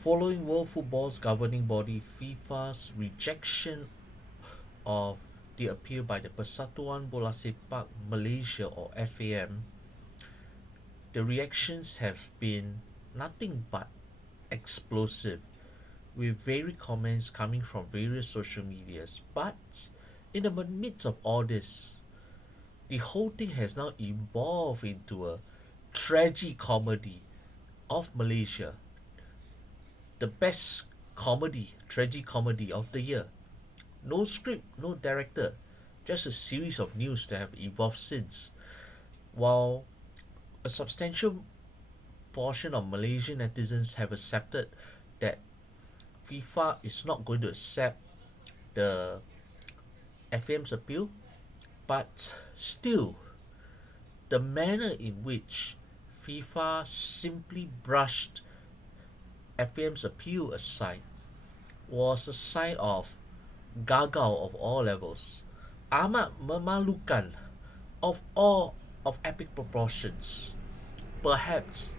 Following World Football's governing body FIFA's rejection of the appeal by the Persatuan Bola Sepak Malaysia or FAM, the reactions have been nothing but explosive, with varied comments coming from various social medias. But in the midst of all this, the whole thing has now evolved into a tragic comedy of Malaysia, the best comedy, tragic comedy of the year. No script, no director, just a series of news that have evolved since. While a substantial portion of Malaysian netizens have accepted that FIFA is not going to accept the FAM's appeal, but still, the manner in which FIFA simply brushed FAM's appeal aside was a sign of gagal of all levels, amat memalukan of all of epic proportions. Perhaps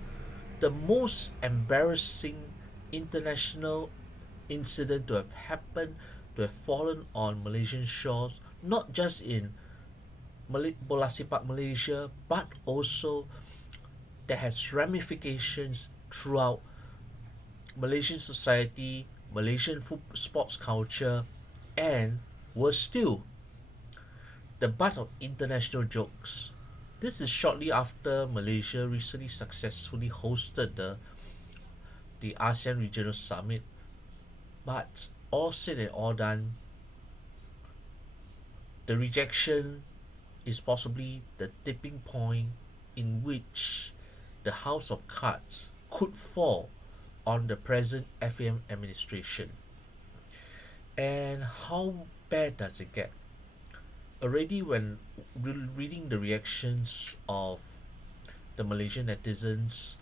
the most embarrassing international incident to have happened, to have fallen on Malaysian shores, not just in Bola Sepak Malaysia, but also that has ramifications throughout Malaysian society, Malaysian sports culture, and was still the butt of international jokes. This is shortly after Malaysia recently successfully hosted the ASEAN Regional Summit. But all said and all done, the rejection is possibly the tipping point in which the house of cards could fall on the present FAM administration. And how bad does it get? Already, when reading the reactions of the Malaysian netizens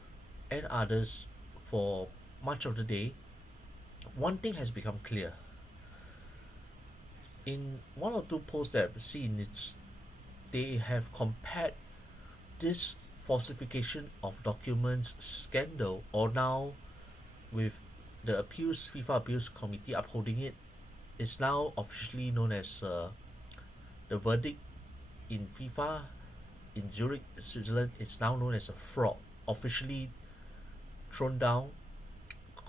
and others for much of the day, one thing has become clear. In one or two posts that I've seen, they have compared this falsification of documents scandal, or now with the FIFA appeals committee upholding it, is now officially known as the verdict in FIFA in Zurich, Switzerland. It's now known as a fraud, officially thrown down,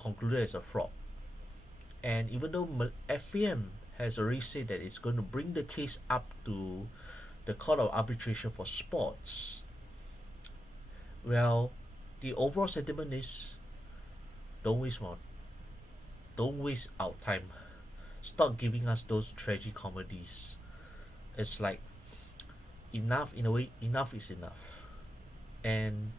concluded as a fraud. And even though FAM has already said that it's going to bring the case up to the Court of Arbitration for Sports, well, the overall sentiment is don't waste our time. Stop giving us those tragic comedies. It's like enough, in a way, enough is enough. And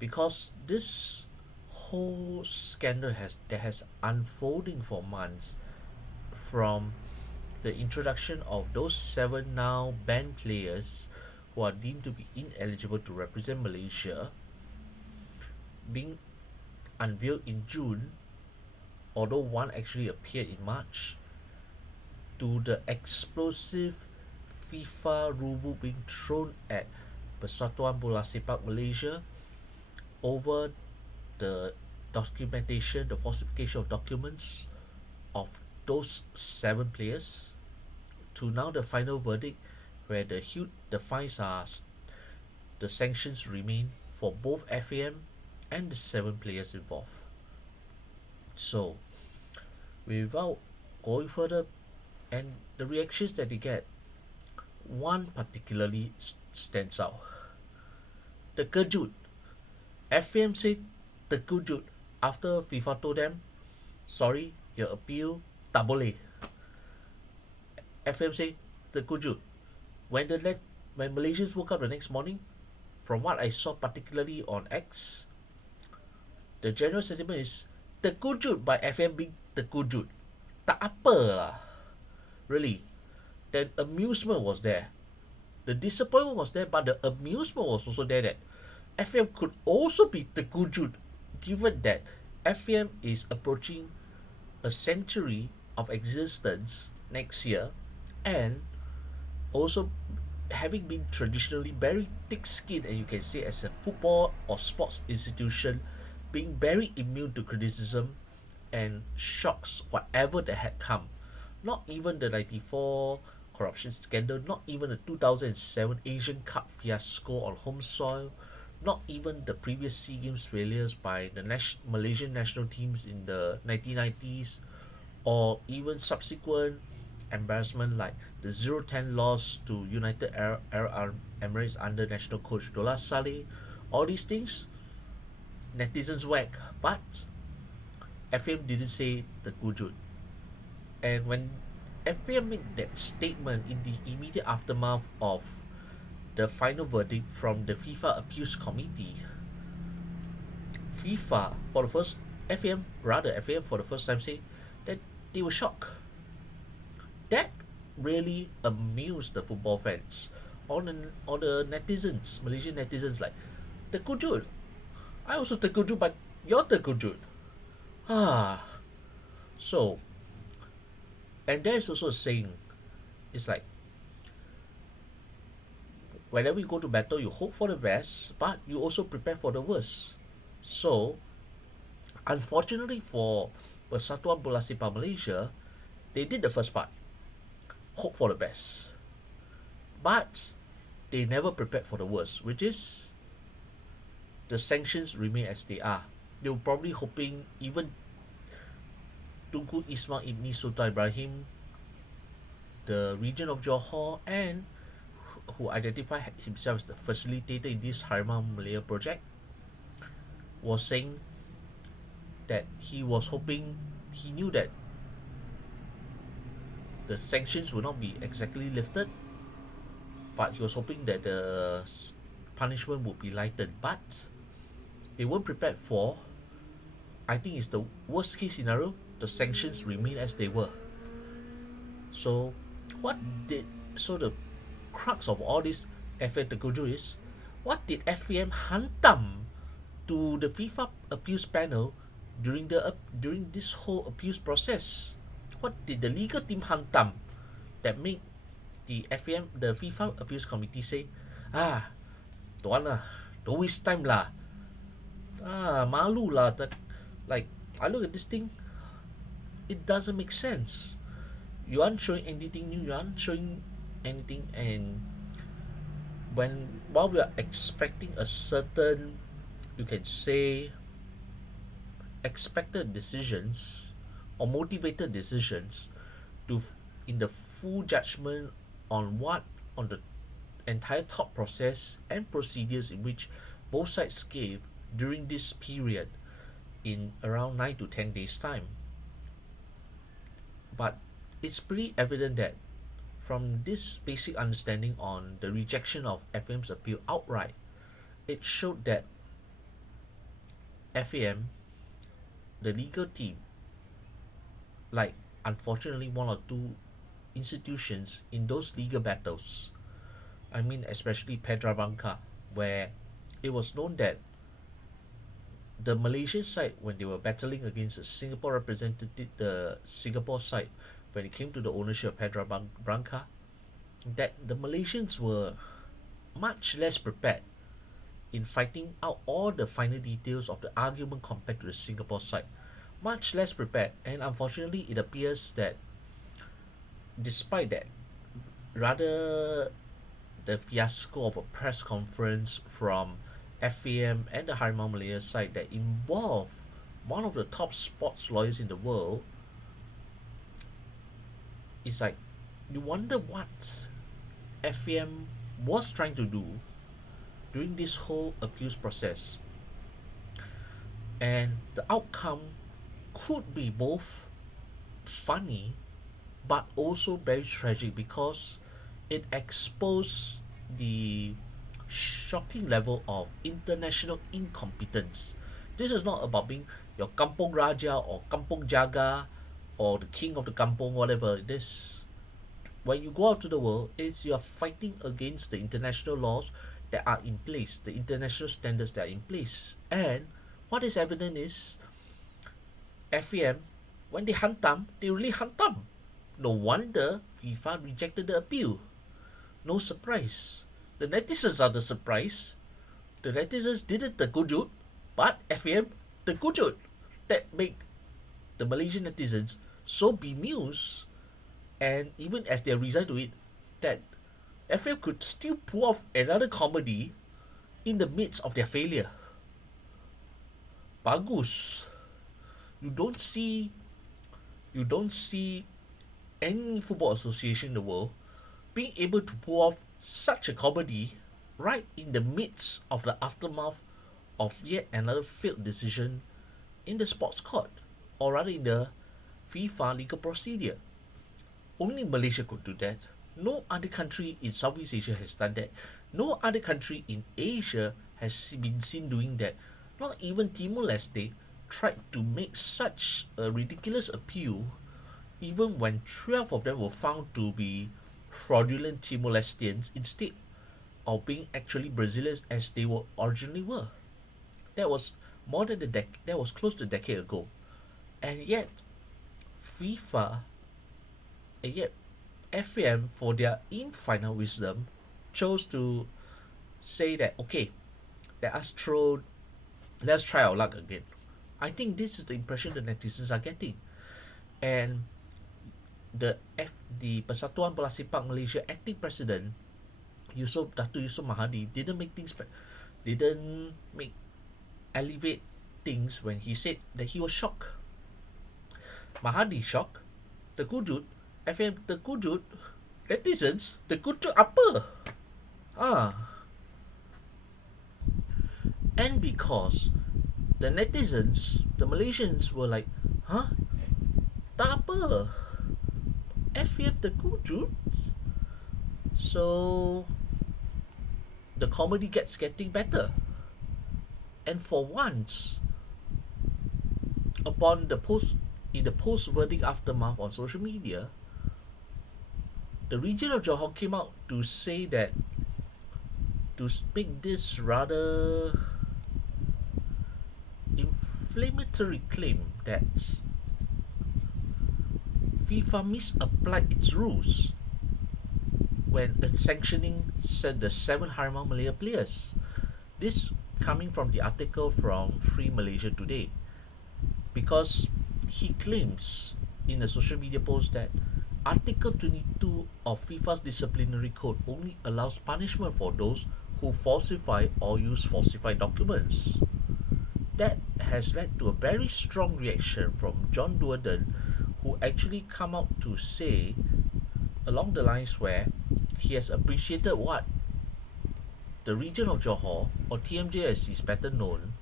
because this whole scandal has unfolding for months, from the introduction of those 7 now banned players who are deemed to be ineligible to represent Malaysia being unveiled in June, although one actually appeared in March, to the explosive FIFA rulebook being thrown at Persatuan Bola Sepak Malaysia over the documentation, the falsification of documents of those 7 players, to now the final verdict where the fines are, the sanctions remain for both FAM and the 7 players involved. So, without going further, and the reactions that they get, one particularly stands out. Terkejut. FAM said terkejut after FIFA told them, sorry, your appeal tak boleh. FM say terkejut. When Malaysians woke up the next morning, from what I saw particularly on X, the general sentiment is terkejut by FM being terkejut. Tak apa lah. Really. Then amusement was there. The disappointment was there, but the amusement was also there that FM could also be terkejut, given that FM is approaching a century of existence next year, and also having been traditionally very thick-skinned, and you can say as a football or sports institution being very immune to criticism and shocks whatever that had come. Not even the 94 corruption scandal, not even the 2007 Asian Cup fiasco on home soil, not even the previous SEA Games failures by the Malaysian national teams in the 1990s, or even subsequent embarrassment like the 0-10 loss to United Arab Emirates under national coach Dola Saleh. All these things, netizens whack, but FAM didn't say the kujut. And when FAM made that statement in the immediate aftermath of the final verdict from the FIFA Appeals Committee, FIFA for the first FAM for the first time say that they were shocked. That really amused the football fans. All the netizens, Malaysian netizens, like terkejut. I also terkejut, but you're terkejut. Ah, so, and there's also a saying. It's like whenever you go to battle, you hope for the best, but you also prepare for the worst. So, unfortunately for Persatuan Bola Sepak Malaysia, they did the first part, hope for the best, but they never prepared for the worst, which is the sanctions remain as they are. They were probably hoping even Tunku Ismail Ibni Sultan Ibrahim, the region of Johor, and who identified himself as the facilitator in this Harimau Malaya project, was saying that he was hoping, he knew that the sanctions would not be exactly lifted, but he was hoping that the punishment would be lightened. But they weren't prepared for, I think it's the worst case scenario, the sanctions remain as they were. So the crux of all this FA terkejut is, what did FAM hantam to the FIFA appeals panel during this whole appeals process? What did the legal team hantam that made the FIFA appeals committee say, don't lah, don't waste time lah, malu lah, that, like, I look at this thing, it doesn't make sense. You aren't showing anything new, you aren't showing anything, and while we are expecting a certain, you can say, expected decisions or motivated decisions to in the full judgment on the entire thought process and procedures in which both sides gave during this period in around 9 to 10 days time. But it's pretty evident that from this basic understanding on the rejection of FAM's appeal outright, it showed that FAM, the legal team, like unfortunately one or two institutions in those legal battles, I mean especially Pedra Branca, where it was known that the Malaysian side, when they were battling against the Singapore representative, the Singapore side, when it came to the ownership of Pedra Branca, that the Malaysians were much less prepared in fighting out all the finer details of the argument compared to the Singapore side. Much less prepared, and unfortunately it appears that despite that, rather the fiasco of a press conference from FAM and the Harimau Malaya side that involved one of the top sports lawyers in the world, it's like you wonder what FAM was trying to do during this whole appeals process. And the outcome could be both funny but also very tragic, because it exposed the shocking level of international incompetence. This is not about being your kampong raja or kampong jaga or the king of the kampong, whatever. This, when you go out to the world, it's you're fighting against the international laws that are in place, the international standards that are in place. And what is evident is FAM, when they hantam, they really hantam. No wonder FIFA rejected the appeal. No surprise. The netizens are the surprise. The netizens didn't terkejut, but FAM the kujut that make the Malaysian netizens so bemused, and even as they resigned to it, that FA could still pull off another comedy in the midst of their failure. Bagus. You don't see you don't see any football association in the world being able to pull off such a comedy right in the midst of the aftermath of yet another failed decision in the sports court, or rather in the FIFA legal procedure. Only Malaysia could do that. No other country in Southeast Asia has done that. No other country in Asia has been seen doing that. Not even Timor Leste tried to make such a ridiculous appeal, even when 12 of them were found to be fraudulent Timor Lesteans instead of being actually Brazilians as they were originally were. That was that was close to a decade ago. And yet FIFA and yet FAM, for their infinite wisdom, chose to say that okay, let us throw let's try our luck again. I think this is the impression the netizens are getting. And the Persatuan Bola Sepak Malaysia acting president Dr. Yusof Mahadi didn't make elevate things when he said that he was shocked. Mahadi shocked, the kujut, FM the kujut, netizens, the kujut apa? And because the netizens, the Malaysians were like, huh? Tak apa. FM the kujut. So the comedy getting better. And for once, in the post verdict aftermath on social media, the region of Johor came out to say that, to make this rather inflammatory claim that FIFA misapplied its rules when sanctioning the 7 Harimau Malaya players. This coming from the article from Free Malaysia Today, because he claims in a social media post that Article 22 of FIFA's disciplinary code only allows punishment for those who falsify or use falsified documents. That has led to a very strong reaction from John Duerden, who actually come out to say along the lines where he has appreciated what the region of Johor, or TMJ as is better known,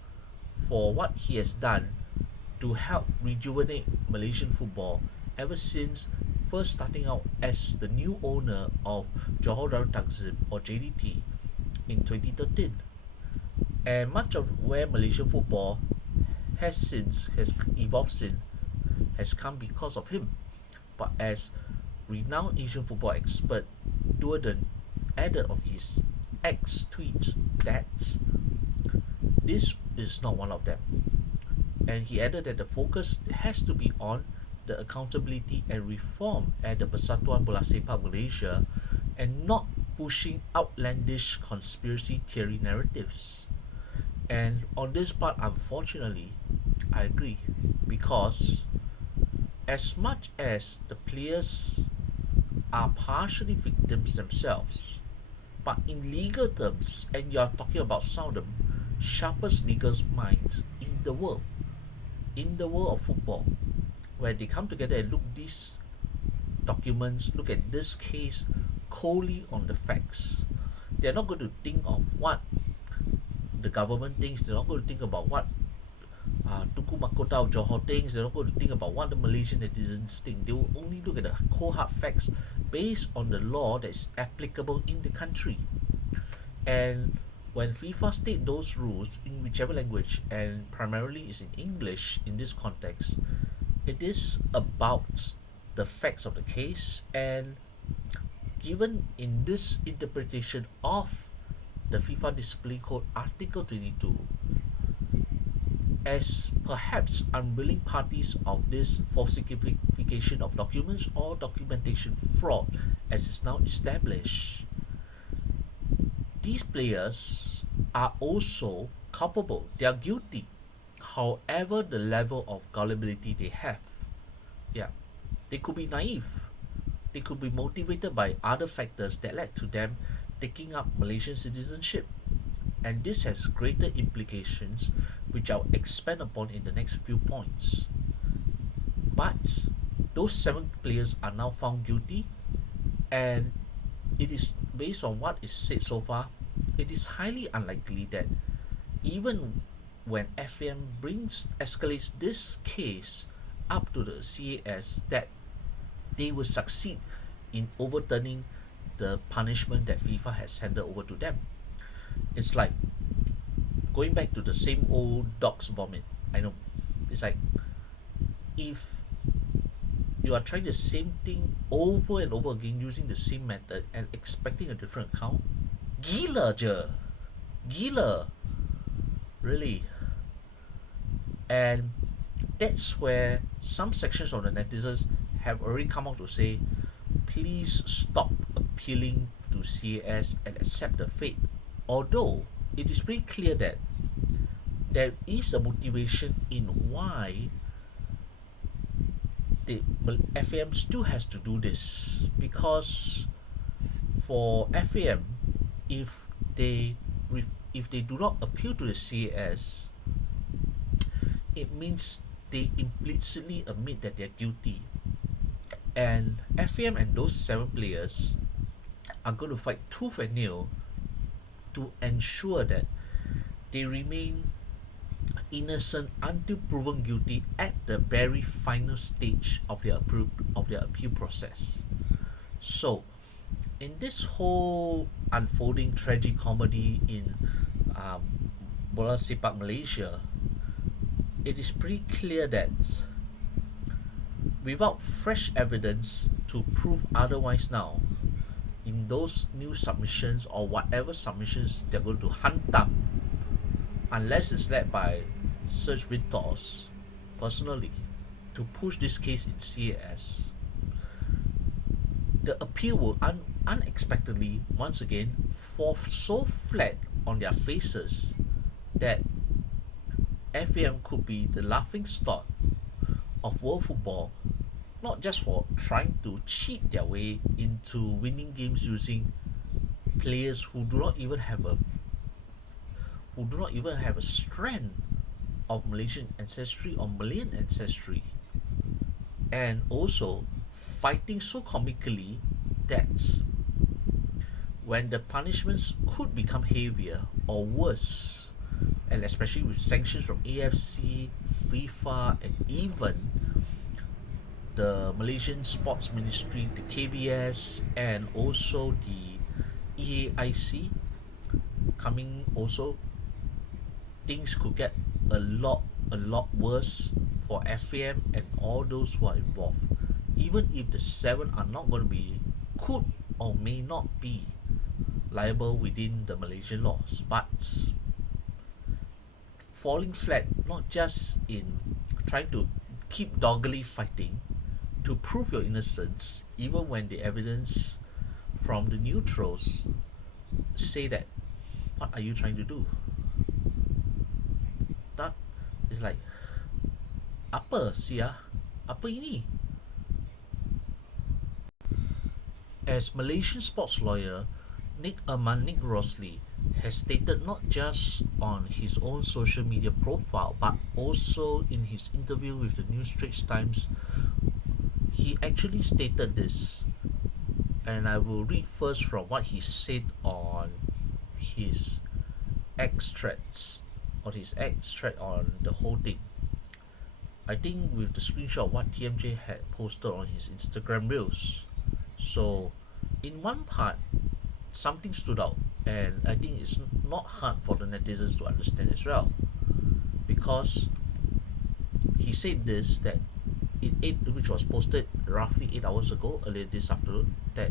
for what he has done to help rejuvenate Malaysian football ever since first starting out as the new owner of Johor Darul Takzim, or JDT, in 2013. And much of where Malaysian football has evolved since has come because of him. But as renowned Asian football expert Duerden added on his X tweet that this is not one of them. And he added that the focus has to be on the accountability and reform at the Persatuan Bola Sepak Malaysia, and not pushing outlandish conspiracy theory narratives. And on this part, unfortunately, I agree, because as much as the players are partially victims themselves, but in legal terms, and you're talking about some of the sharpest legal minds in the world of football, where they come together and look at this case coldly on the facts. They're not going to think of what the government thinks. They're not going to think about what Tunku Mahkota of Johor thinks. They're not going to think about what the Malaysian netizens think. They will only look at the cold hard facts based on the law that is applicable in the country. And when FIFA state those rules in whichever language, and primarily is in English in this context, it is about the facts of the case. And given in this interpretation of the FIFA Discipline Code Article 22, as perhaps unwilling parties of this falsification of documents or documentation fraud as is now established, these players are also culpable. They are guilty, however the level of gullibility they have. Yeah, they could be naive. They could be motivated by other factors that led to them taking up Malaysian citizenship. And this has greater implications, which I'll expand upon in the next few points. But those 7 players are now found guilty, and it is based on what is said so far, it is highly unlikely that even when FAM escalates this case up to the CAS, that they will succeed in overturning the punishment that FIFA has handed over to them. It's like going back to the same old dogs vomit. I know. It's like if you are trying the same thing over and over again using the same method and expecting a different outcome, gila je. Gila. Really. And that's where some sections of the netizens have already come out to say, please stop appealing to CAS and accept the fate. Although it is pretty clear that there is a motivation in why the FAM still has to do this, because for FAM, if they do not appeal to the CAS, it means they implicitly admit that they're guilty. And FAM and those 7 players are going to fight tooth and nail to ensure that they remain innocent until proven guilty at the very final stage of their appeal process. So, in this whole unfolding tragicomedy in bola sepak Malaysia, it is pretty clear that without fresh evidence to prove otherwise now, in those new submissions or whatever submissions they're going to hunt up, unless it's led by Serge Vitos personally to push this case in CAS, the appeal will unexpectedly once again fall so flat on their faces that FAM could be the laughing stock of world football, not just for trying to cheat their way into winning games using players who do not even have a strand of Malaysian ancestry or Malayan ancestry, and also fighting so comically that when the punishments could become heavier or worse, and especially with sanctions from AFC, FIFA, and even the Malaysian Sports Ministry, the KBS, and also the EAIC coming also, things could get a lot worse for FAM and all those who are involved. Even if the 7 are not going to be, could or may not be liable within the Malaysian laws, but falling flat not just in trying to keep doggedly fighting to prove your innocence, even when the evidence from the neutrals say that, what are you trying to do? That is like, apa sia? Apa ini? As Malaysian sports lawyer Nick Rosley has stated not just on his own social media profile but also in his interview with the New Straits Times, he actually stated this, and I will read first from what he said on his extracts, on the whole thing. I think with the screenshot of what TMJ had posted on his Instagram reels. So in one part, something stood out, and I think it's not hard for the netizens to understand as well, because he said this, that which was posted roughly 8 hours ago, earlier this afternoon, that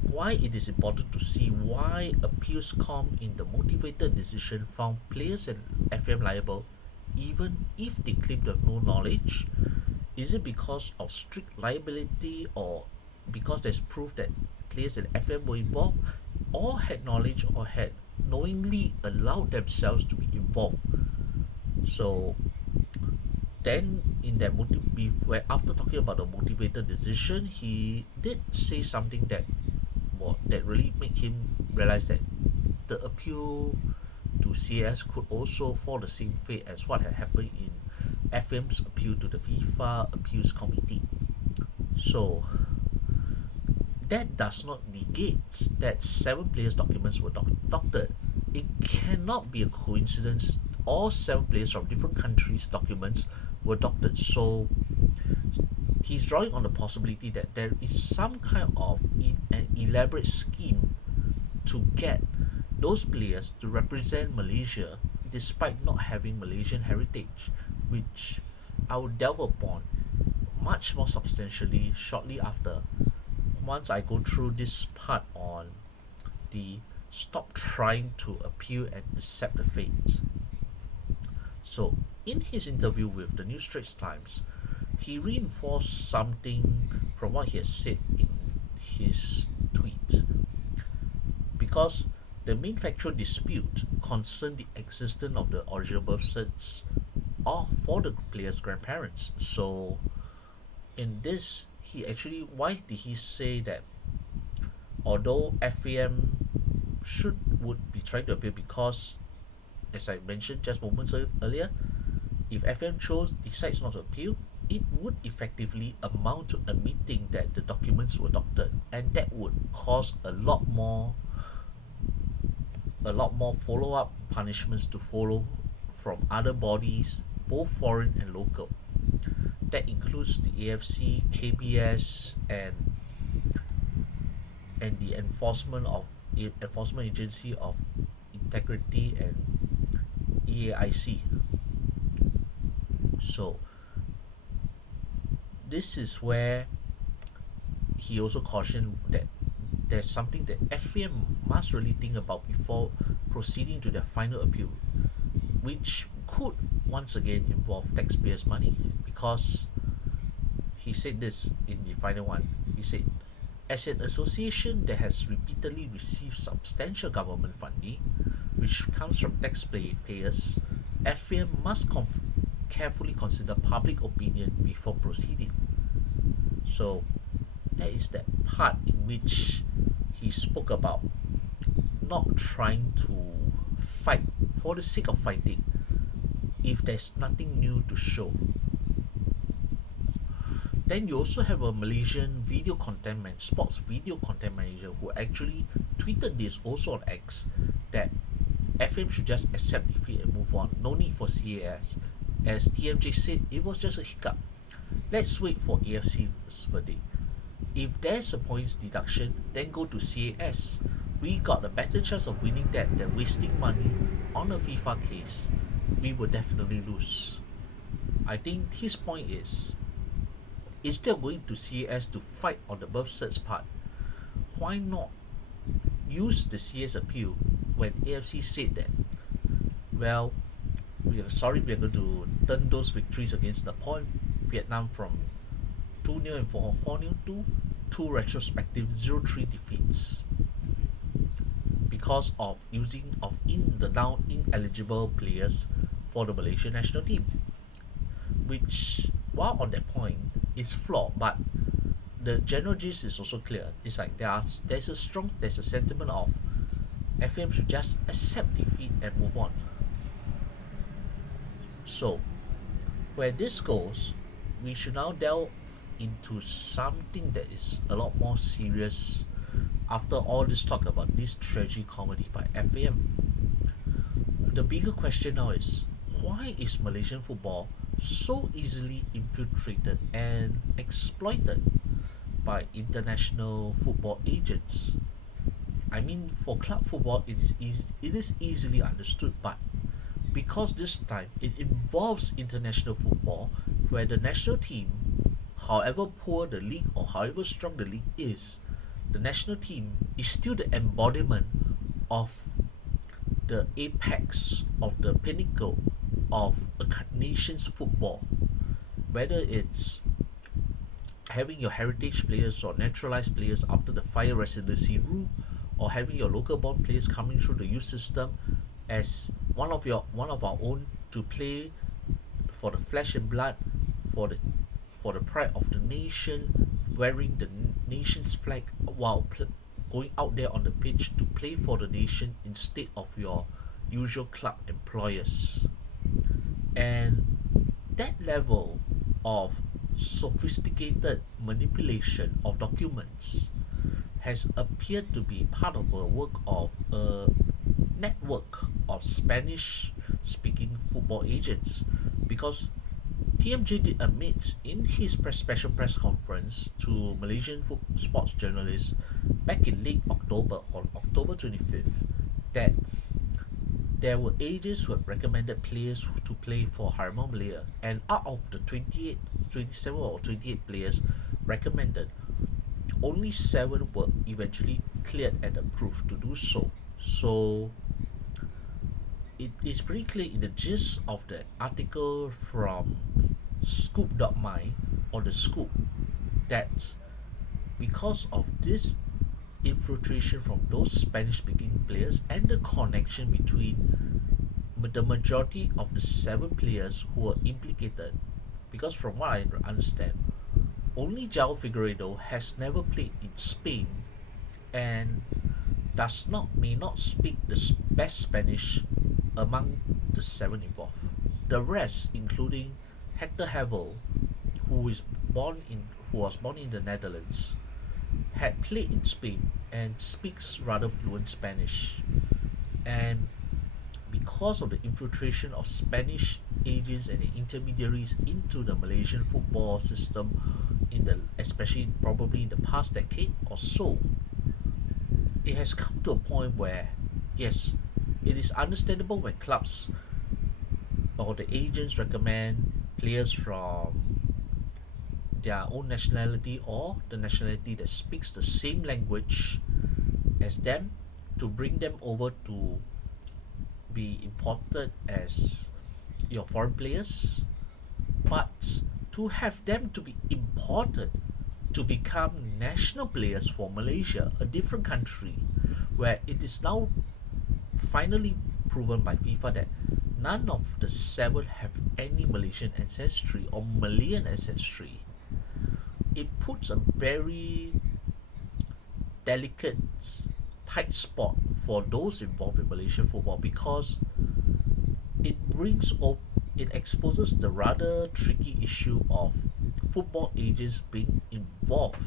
why it is important to see why appeals come in the motivated decision found players and FM liable even if they claim to have no knowledge. Is it because of strict liability, or because there's proof that players and FM were involved, or had knowledge or had knowingly allowed themselves to be involved So then in that where after talking about the motivated decision, he did say something that that really made him realize that the appeal to CAS could also fall the same fate as what had happened in FM's appeal to the FIFA Appeals Committee. So that does not negate that 7 players' documents were doctored. It cannot be a coincidence all 7 players from different countries' documents were doctored. So he's drawing on the possibility that there is some kind of an elaborate scheme to get those players to represent Malaysia despite not having Malaysian heritage, which I will delve upon much more substantially shortly after, once I go through this part on the stop trying to appeal and accept the fate. So, in his interview with the New Straits Times, he reinforced something from what he has said in his tweet. Because the main factual dispute concerned the existence of the original birth certs for the players' grandparents. So, in this, why did he say that although FAM would be trying to appeal, because as I mentioned just moments earlier, if FM decides not to appeal, it would effectively amount to admitting that the documents were doctored, and that would cause a lot more follow-up punishments to follow from other bodies, both foreign and local. That includes the AFC, KBS, and the Enforcement Agency of Integrity and EAIC. So this is where he also cautioned that there's something that FAM must really think about before proceeding to their final appeal, which could once again involve taxpayers' money, because he said this in the final one. He said, as an association that has repeatedly received substantial government funding, which comes from taxpayers, FAM must carefully consider public opinion before proceeding. So that is that part in which he spoke about not trying to fight for the sake of fighting if there's nothing new to show. Then you also have a Malaysian sports video content manager who actually tweeted this also on X, that FM should just accept defeat and move on. No need for CAS. As TMJ said, it was just a hiccup. Let's wait for AFC's verdict. If there's a points deduction, then go to CAS. We got a better chance of winning that than wasting money on a FIFA case. We will definitely lose. I think his point is, instead of going to CAS to fight on the birth certs part, why not use the CAS appeal when AFC said that, well, we are going to turn those victories against Nepal and Vietnam from 2-0 and 4-0 to 2 retrospective 0-3 defeats because of using of the now ineligible players for the Malaysian national team, which, while on that point, is flawed, but the general gist is also clear. It's like there's a sentiment of FM should just accept defeat and move on. So where this goes, we should now delve into something that is a lot more serious after all this talk about this tragic comedy by FAM. The bigger question now is, why is Malaysian football so easily infiltrated and exploited by international football agents? I mean, for club football, it is easily understood, but because this time it involves international football, where the national team, however poor the league or however strong the league is, the national team is still the embodiment of the apex of the pinnacle of a nation's football. Whether it's having your heritage players or naturalized players after the fire residency rule, or having your local born players coming through the youth system, as one of our own to play for the flesh and blood, for the pride of the nation, wearing the nation's flag while going out there on the pitch to play for the nation instead of your usual club employers. And that level of sophisticated manipulation of documents has appeared to be part of a work of a network of Spanish speaking football agents, because TMJ did admit in his special press conference to Malaysian sports journalists back in late October, on October 25th, that there were agents who had recommended players to play for Harimau Malaya, and out of the 27 or 28 players recommended, only 7 were eventually cleared and approved to do so. So it is pretty clear in the gist of the article from scoop.my or the Scoop that because of this infiltration from those Spanish speaking players and the connection between the majority of the 7 players who were implicated, because from what I understand, only João Figueiredo has never played in Spain and may not speak the best Spanish among the 7 involved. The rest, including Hector Havel, who was born in the Netherlands, had played in Spain and speaks rather fluent Spanish. And because of the infiltration of Spanish agents and intermediaries into the Malaysian football system, especially probably in the past decade or so, it has come to a point where, yes, it is understandable when clubs or the agents recommend players from their own nationality or the nationality that speaks the same language as them to bring them over to be imported as your foreign players, but to have them to be imported to become national players for Malaysia, a different country, where it is now finally proven by FIFA that none of the 7 have any Malaysian ancestry or Malayan ancestry. It puts a very delicate, tight spot for those involved in Malaysian football, because it exposes the rather tricky issue of football agents being involved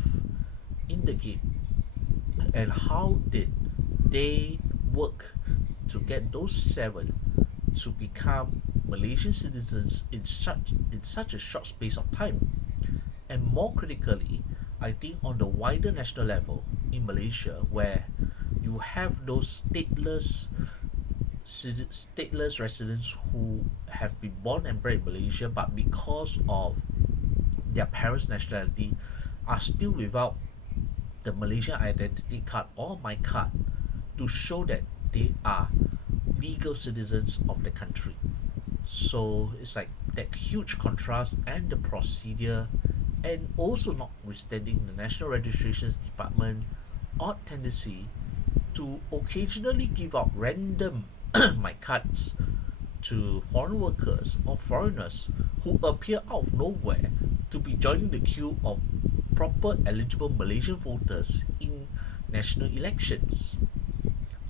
in the game, and how did they work to get those 7 to become Malaysian citizens in such a short space of time. And more critically, I think on the wider national level in Malaysia, where you have those stateless residents who have been born and bred in Malaysia, but because of their parents' nationality are still without the Malaysian identity card or my card to show that they are legal citizens of the country. So it's like that huge contrast, and the procedure, and also notwithstanding the National Registrations Department odd tendency to occasionally give out random my cards to foreign workers or foreigners who appear out of nowhere to be joining the queue of proper eligible Malaysian voters in national elections.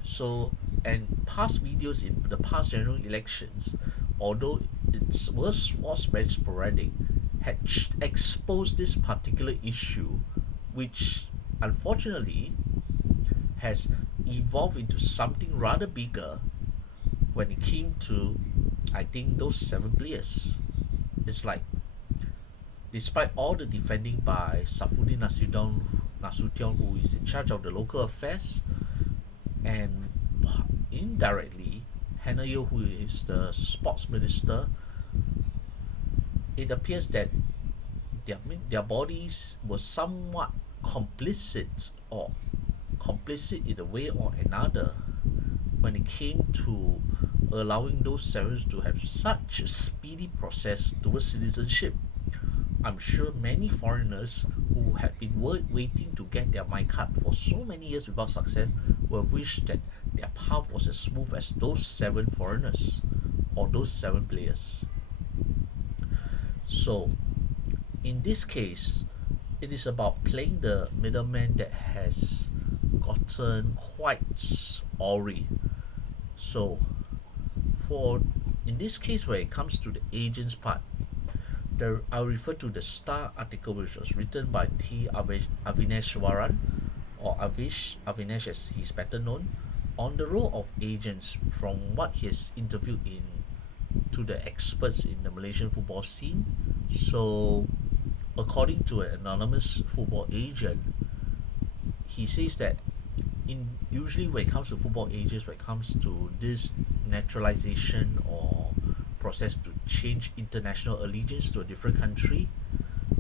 So, and past videos in the past general elections, although it was very sporadic, had exposed this particular issue, which unfortunately has evolved into something rather bigger when it came to, I think, those 7 players. It's like, despite all the defending by Safudin Nasution, who is in charge of the local affairs, and indirectly Hannah Yeoh, who is the sports minister, it appears that their bodies were somewhat complicit in a way or another when it came to allowing those 7 to have such a speedy process towards citizenship. I'm sure many foreigners who had been waiting to get their my card for so many years without success will wish that their path was as smooth as those 7 foreigners. or those 7 players. So in this case, it is about playing the middleman that has gotten quite awry. So for in this case, when it comes to the agents part, I'll refer to the Star article which was written by Avineshwaran, or Avinesh as he's better known, on the role of agents from what he has interviewed in to the experts in the Malaysian football scene. So according to an anonymous football agent, he says that in usually when it comes to football agents, when it comes to this naturalization or process to change international allegiance to a different country,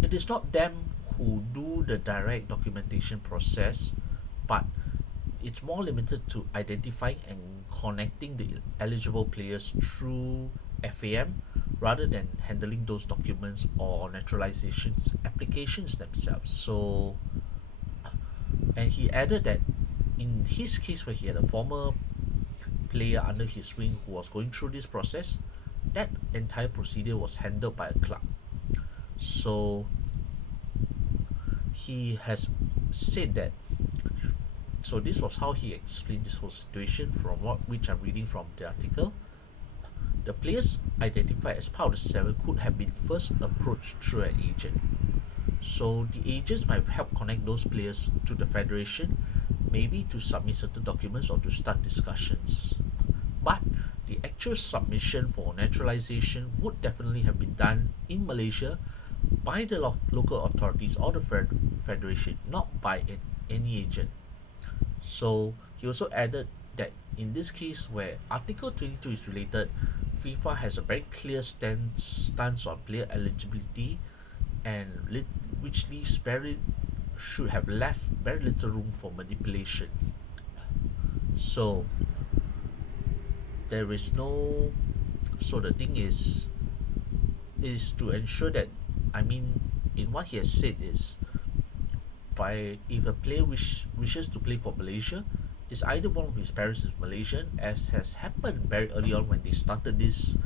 it is not them who do the direct documentation process, but it's more limited to identifying and connecting the eligible players through FAM rather than handling those documents or naturalizations applications themselves. So, and he added that in his case, where he had a former player under his wing who was going through this process, that entire procedure was handled by a club. So he has said that, so this was how he explained this whole situation from which I'm reading from the article. The players identified as part of the 7 could have been first approached through an agent. So the agents might have helped connect those players to the federation, maybe to submit certain documents or to start discussions. But the actual submission for naturalization would definitely have been done in Malaysia by the local authorities or the federation, not by any agent. So he also added that in this case where Article 22 is related, FIFA has a very clear stance on player eligibility, and which should have left very little room for manipulation. So there is no. So the thing is to ensure that, I mean, in what he has said is, by if a player wishes to play for Malaysia, is either one of his parents is Malaysian, as has happened very early on when they started this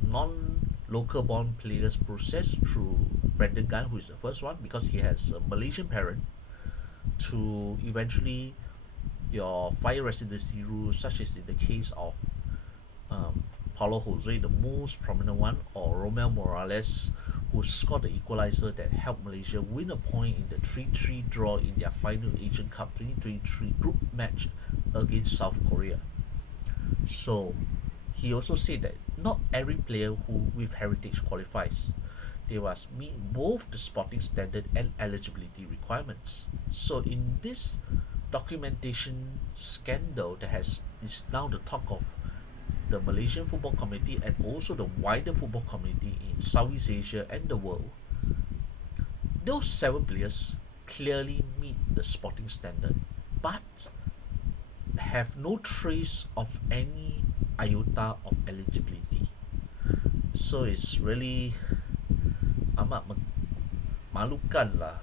non-local born players process through Brandon Gunn, who is the first one because he has a Malaysian parent, to eventually your fire residency rules, such as in the case of Paulo Jose, the most prominent one, or Romel Morales, who scored the equalizer that helped Malaysia win a point in the 3-3 draw in their final Asian Cup 2023 group match against South Korea. So he also said that not every player who with heritage qualifies. They must meet both the sporting standard and eligibility requirements. So in this documentation scandal that is now the talk of the Malaysian football community and also the wider football community in Southeast Asia and the world, those 7 players clearly meet the sporting standard, but have no trace of any iota of eligibility. So it's really amat malukan lah.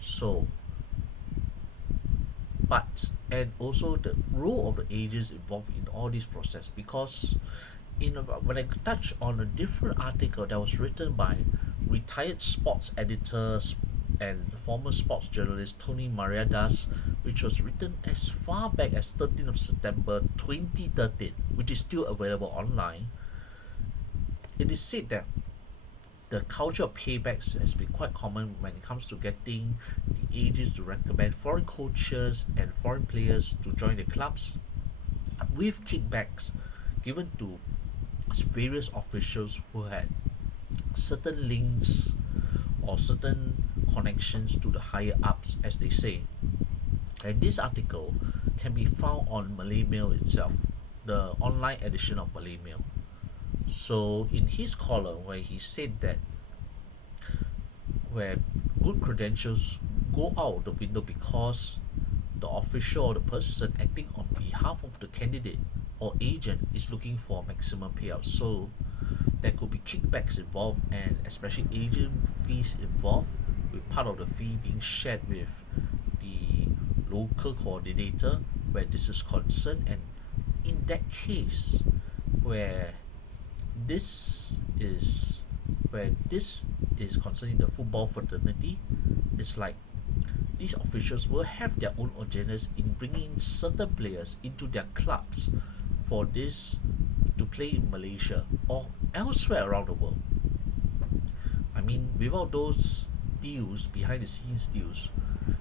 So but and also the role of the agents involved in all this process, because when I touch on a different article that was written by retired sports editor and former sports journalist Tony Mariadas, which was written as far back as 13th of September 2013, which is still available online, it is said that the culture of paybacks has been quite common when it comes to getting the agents to recommend foreign coaches and foreign players to join the clubs, with kickbacks given to various officials who had certain links or certain connections to the higher ups, as they say. And this article can be found on Malay Mail itself, the online edition of Malay Mail. So in his column, where he said that where good credentials go out the window because the official or the person acting on behalf of the candidate or agent is looking for maximum payout. So there could be kickbacks involved, and especially agent fees involved, with part of the fee being shared with the local coordinator where this is concerned, and in that case, where this is this is concerning the football fraternity, it's like these officials will have their own agendas in bringing certain players into their clubs for this to play in Malaysia or elsewhere around the world. I mean, without those deals, behind the scenes deals,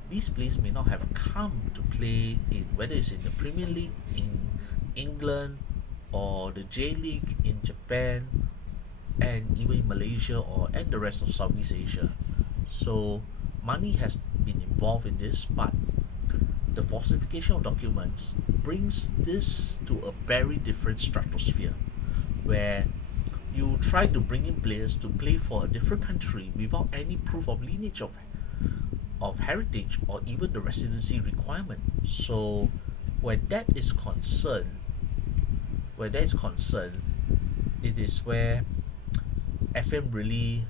these players may not have come to play in, whether it's in the Premier League in England or the J League in Japan and even in Malaysia or and the rest of Southeast Asia. So money has been involved in this, but the falsification of documents brings this to a very different stratosphere where you try to bring in players to play for a different country without any proof of lineage of heritage or even the residency requirement. So where that is concerned, it is where FM really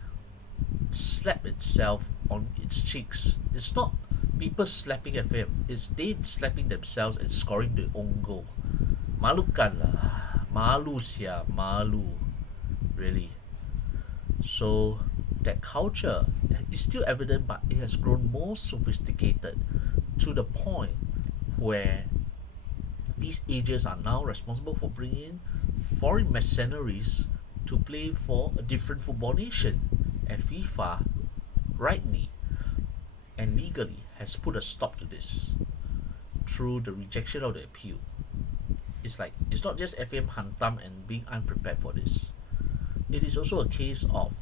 slap itself on its cheeks. It's not people slapping FM, it's they slapping themselves and scoring their own goal. Malukan lah. Malu sia, malu. Really. So that culture is still evident, but it has grown more sophisticated to the point where these agents are now responsible for bringing in foreign mercenaries to play for a different football nation. And FIFA, rightly and legally, has put a stop to this through the rejection of the appeal. It's like it's not just FM hantam and being unprepared for this. It is also a case of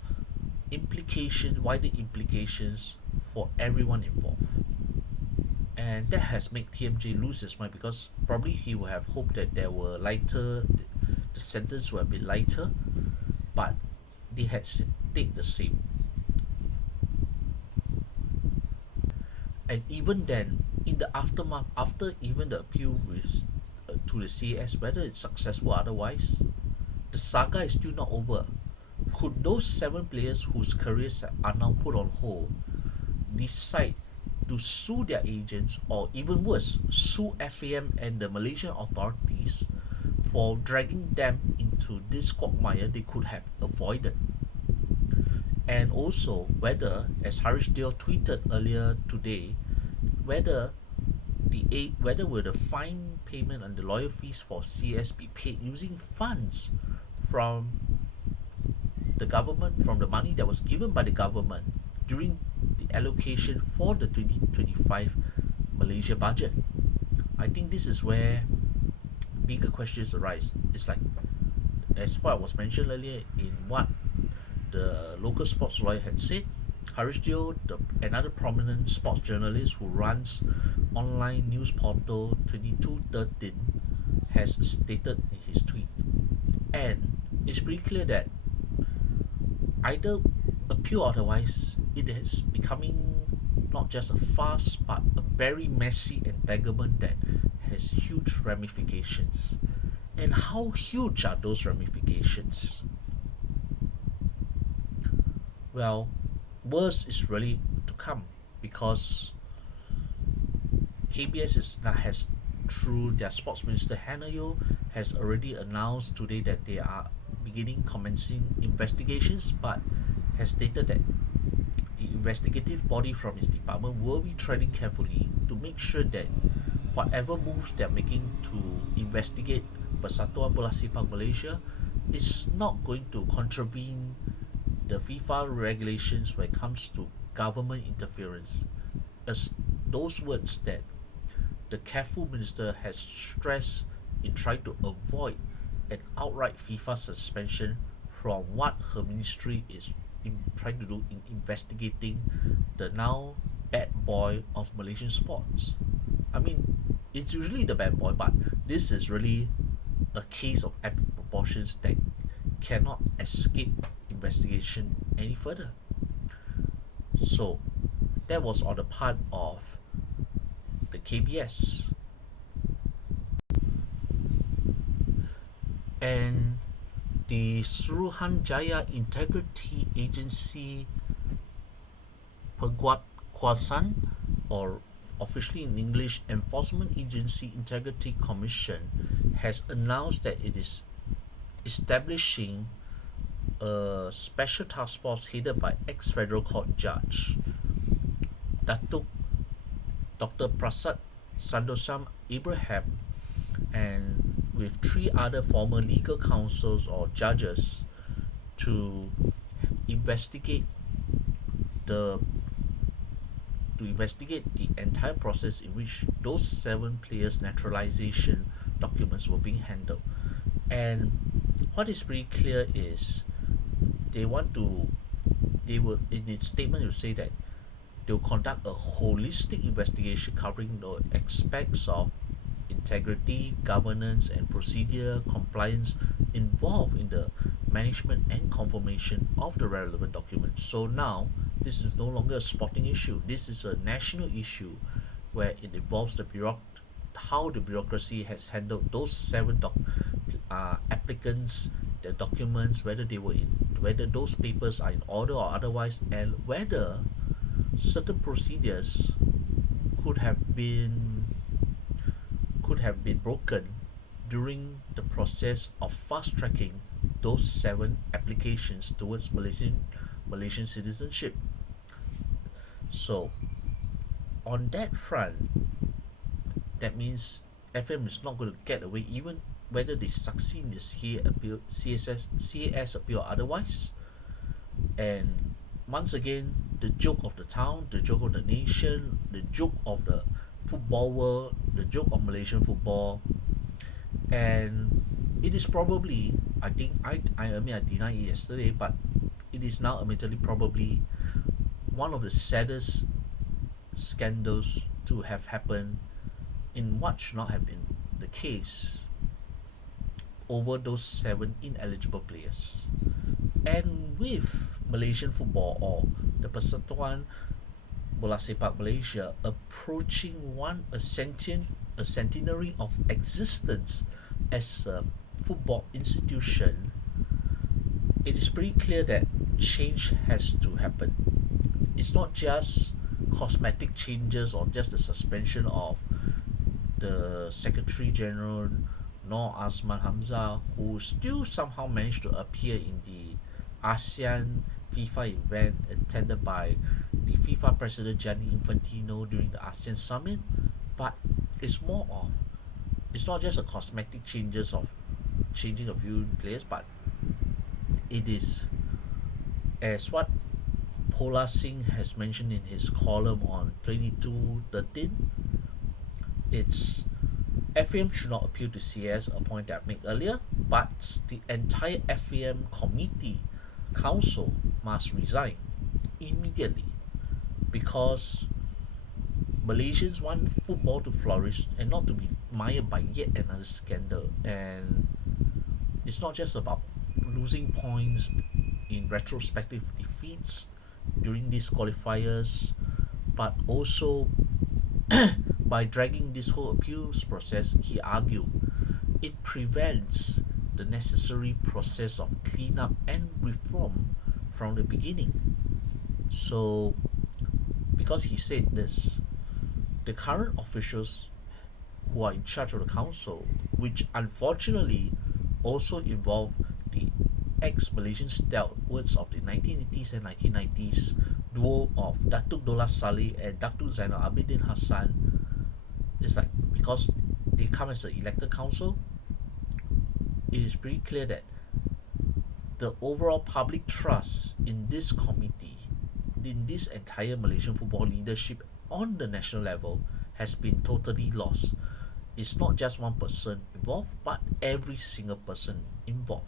wider implications for everyone involved. And that has made TMJ lose his mind because probably he would have hoped that there were the sentence were a bit lighter, but they had stayed the same. And even then, in the aftermath, after even the appeal with to the CAS, whether it's successful or otherwise, the saga is still not over. Could those 7 players whose careers are now put on hold decide to sue their agents or even worse, sue FAM and the Malaysian authorities for dragging them into this quagmire they could have avoided? And also whether, as Harish Dale tweeted earlier today, whether will the fine payment and the lawyer fees for CS be paid using funds from the government, from the money that was given by the government during the allocation for the 2025 Malaysia budget. I think this is where bigger questions arise. It's like, as what was mentioned earlier in what the local sports lawyer had said, Harish Deo, another prominent sports journalist who runs online news portal 2213, has stated in his tweet. And it's pretty clear that either appeal or otherwise, it is becoming not just a farce but a very messy entanglement that has huge ramifications. And how huge are those ramifications? Well, worse is really to come because KBS has through their sports minister Hannah Yeoh has already announced today that they are commencing investigations, but has stated that the investigative body from his department will be treading carefully to make sure that whatever moves they're making to investigate Persatuan Bola Sepak Malaysia is not going to contravene the FIFA regulations when it comes to government interference, as those words that the careful minister has stressed in trying to avoid an outright FIFA suspension from what her ministry is trying to do in investigating the now bad boy of Malaysian sports. I mean, it's usually the bad boy, but this is really a case of epic proportions that cannot escape investigation any further. So that was on the part of the KBS. And the Suruhanjaya Integrity Agency Penguatkuasaan, or officially in English Enforcement Agency Integrity Commission, has announced that it is establishing a special task force headed by ex-federal court judge Datuk Dr. Prasad Sandosam Ibrahim, and with three other former legal counsels or judges to investigate the the entire process in which those 7 players' naturalization documents were being handled. And what is pretty clear is they want to they will, in its statement, you say that they will conduct a holistic investigation covering the aspects of integrity, governance, and procedure compliance involved in the management and confirmation of the relevant documents. So now, this is no longer a sporting issue. This is a national issue where it involves how the bureaucracy has handled those 7 applicants, the documents, whether those papers are in order or otherwise, and whether certain procedures could have been broken during the process of fast tracking those 7 applications towards Malaysian citizenship. So on that front, that means FM is not going to get away, even whether they succeed in the CAS appeal or otherwise. And once again, the joke of the town, the joke of the nation, the joke of the football world, the joke of Malaysian football. And it is probably, I think, I admit I denied it yesterday, but it is now admittedly probably one of the saddest scandals to have happened in what should not have been the case over those 7 ineligible players. And with Malaysian football, or the Persatuan Bola Sepak Malaysia, approaching a centenary of existence as a football institution, it is pretty clear that change has to happen. It's not just cosmetic changes or just the suspension of the Secretary General Noor Azman Hamzah, who still somehow managed to appear in the ASEAN FIFA event attended by the FIFA President Gianni Infantino during the ASEAN Summit. But it's not just a cosmetic changes of changing a few players, but it is, as what Pola Singh has mentioned in his column on 2213, it's FAM should not appeal to CS, a point that I made earlier, but the entire FAM committee council must resign immediately, because Malaysians want football to flourish and not to be mired by yet another scandal. And it's not just about losing points in retrospective defeats during these qualifiers, but also by dragging this whole appeals process, he argued, it prevents the necessary process of cleanup and reform from the beginning. So, because he said this, the current officials who are in charge of the council, which unfortunately also involve the ex-Malaysian stalwarts of the 1980s and 1990s duo of Datuk Dollah Saleh and Datuk Zainal Abidin Hassan, it's like, because they come as an elected council, it is pretty clear that the overall public trust in this committee, in this entire Malaysian football leadership on the national level, has been totally lost. It's not just one person involved, but every single person involved.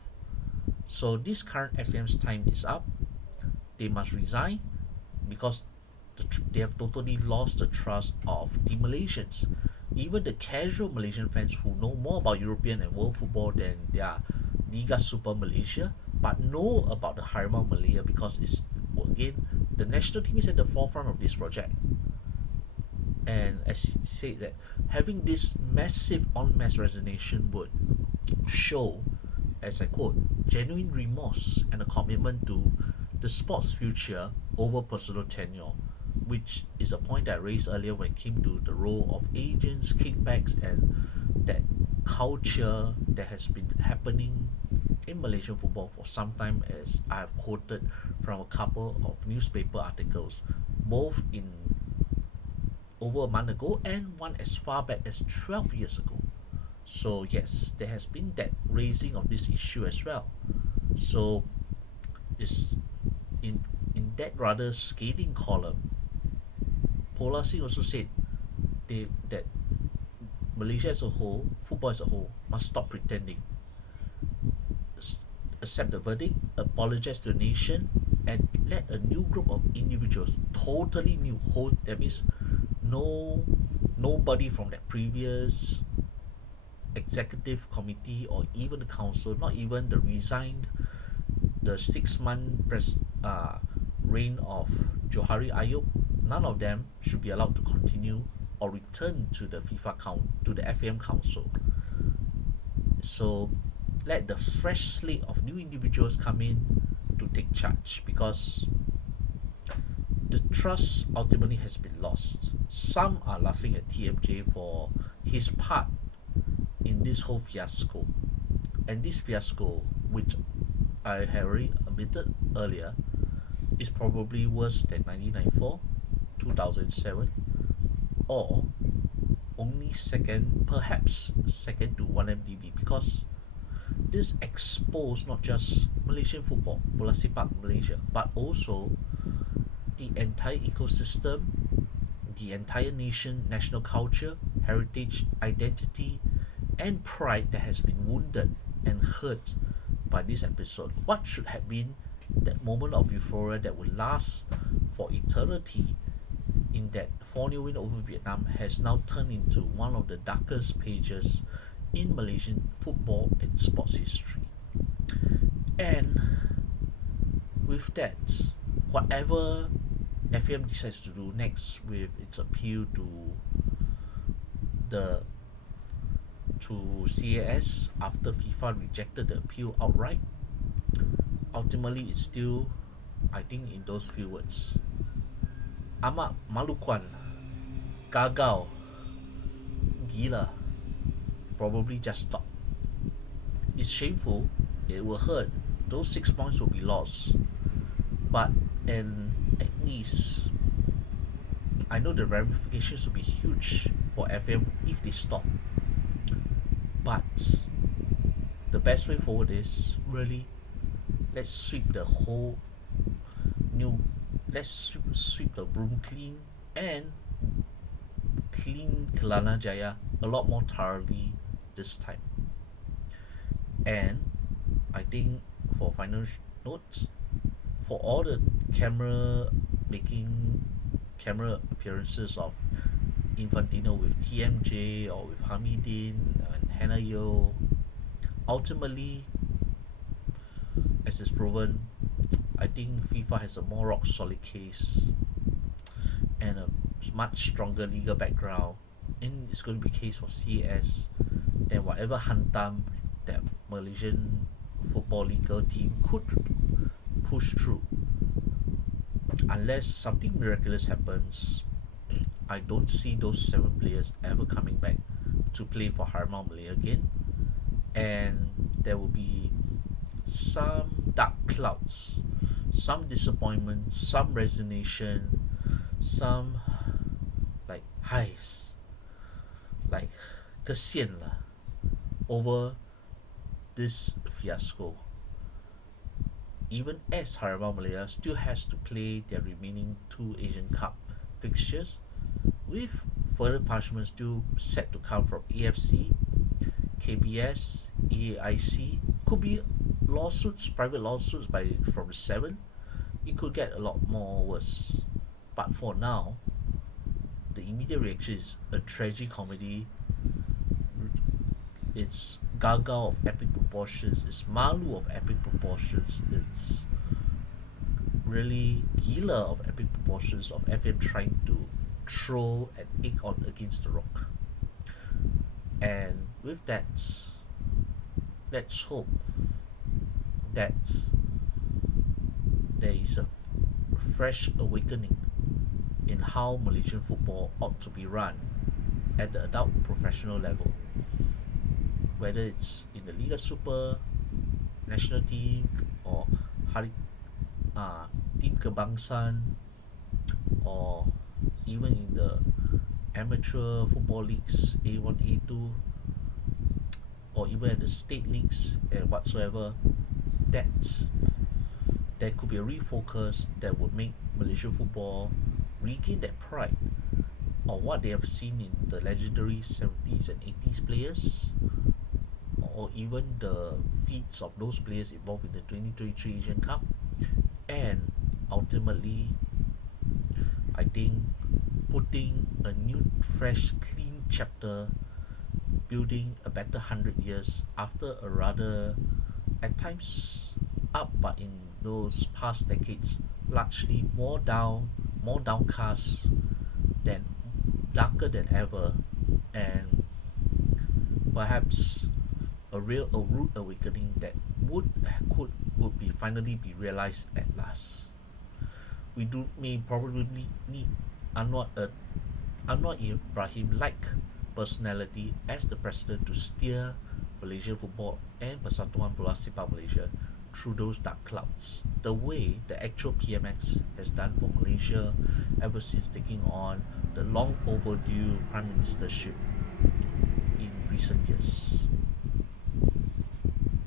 So this current FM's time is up. They must resign, because they have totally lost the trust of the Malaysians. Even the casual Malaysian fans who know more about European and world football than their Liga Super Malaysia, but know about the Harimau Malaya, because it's, again, the national team is at the forefront of this project. And as he said, that having this massive en masse resignation would show, as I quote, genuine remorse and a commitment to the sport's future over personal tenure, which is a point that I raised earlier when it came to the role of agents, kickbacks, and that culture that has been happening in Malaysian football for some time, as I have quoted from a couple of newspaper articles, both in over a month ago and one as far back as 12 years ago. So yes, there has been that raising of this issue as well. So is in that rather scathing column, Pola Singh also said that Malaysia as a whole, football as a whole, must stop pretending, accept the verdict, apologize to the nation, and let a new group of individuals, totally new, that means nobody from that previous executive committee or even the council, not even the resigned, the 6-month reign of Johari Ayub, none of them should be allowed to continue or return to the to the FAM council. So let the fresh slate of new individuals come in to take charge, because the trust ultimately has been lost. Some are laughing at TMJ for his part in this whole fiasco. And this fiasco, which I have already admitted earlier, is probably worse than 1994, 2007, or only second, perhaps second to 1MDB, because this exposed not just Malaysian football, bola sepak Malaysia, but also the entire ecosystem, the entire nation, national culture, heritage, identity, and pride that has been wounded and hurt by this episode. What should have been that moment of euphoria that would last for eternity in that 4-0 win over Vietnam has now turned into one of the darkest pages in Malaysian football and sports history. And with that, whatever FAM decides to do next with its appeal to CAS after FIFA rejected the appeal outright, ultimately it's still, I think, in those few words: amat malukan, gagal, gila, probably just stop. It's shameful, it will hurt, those 6 points will be lost, but and at least I know the ramifications will be huge for FM if they stop. But the best way forward is really, let's sweep the whole let's sweep the broom clean and clean Kelana Jaya a lot more thoroughly this time. And I think for final notes, for all the camera appearances of Infantino with TMJ or with Hamidin and Hannah Yo, ultimately, as is proven, I think FIFA has a more rock solid case and a much stronger legal background, and it's going to be a case for CAS than whatever hantam that Malaysian football legal team could push through. Unless something miraculous happens, I don't see those 7 players ever coming back to play for Harimau Malaya again, and there will be some dark clouds, some disappointment, some resignation, some like highs, like kesian lah, over this fiasco. Even as Harimau Malaya still has to play their remaining 2 Asian Cup fixtures, with further punishments still set to come from AFC, KBS, EAIC. Could be lawsuits, private lawsuits from the 7. It could get a lot more worse. But for now, the immediate reaction is a tragic comedy. It's gaga of epic proportions, it's malu of epic proportions, it's really gila of epic proportions of FM trying to throw an egg on against the rock. And with that, let's hope that there is a fresh awakening in how Malaysian football ought to be run at the adult professional level. whether it's in the Liga Super, national team, or Hari, Team Kebangsaan, or even in the amateur football leagues, A1, A2, or even at the state leagues and whatsoever, that's there could be a refocus that would make Malaysian football regain that pride of what they have seen in the legendary 70s and 80s players, or even the feats of those players involved in the 2023 Asian Cup. And ultimately, I think putting a new, fresh, clean chapter, building a better 100 years after a rather, at times, up, but in those past decades, largely more downcast than darker than ever, and perhaps a rude awakening that would be finally be realized at last. We do may probably need Anwar Ibrahim like personality as the president to steer Malaysian football and Persatuan Bola Sepak Malaysia through those dark clouds, the way the actual PMX has done for Malaysia ever since taking on the long overdue prime ministership in recent years.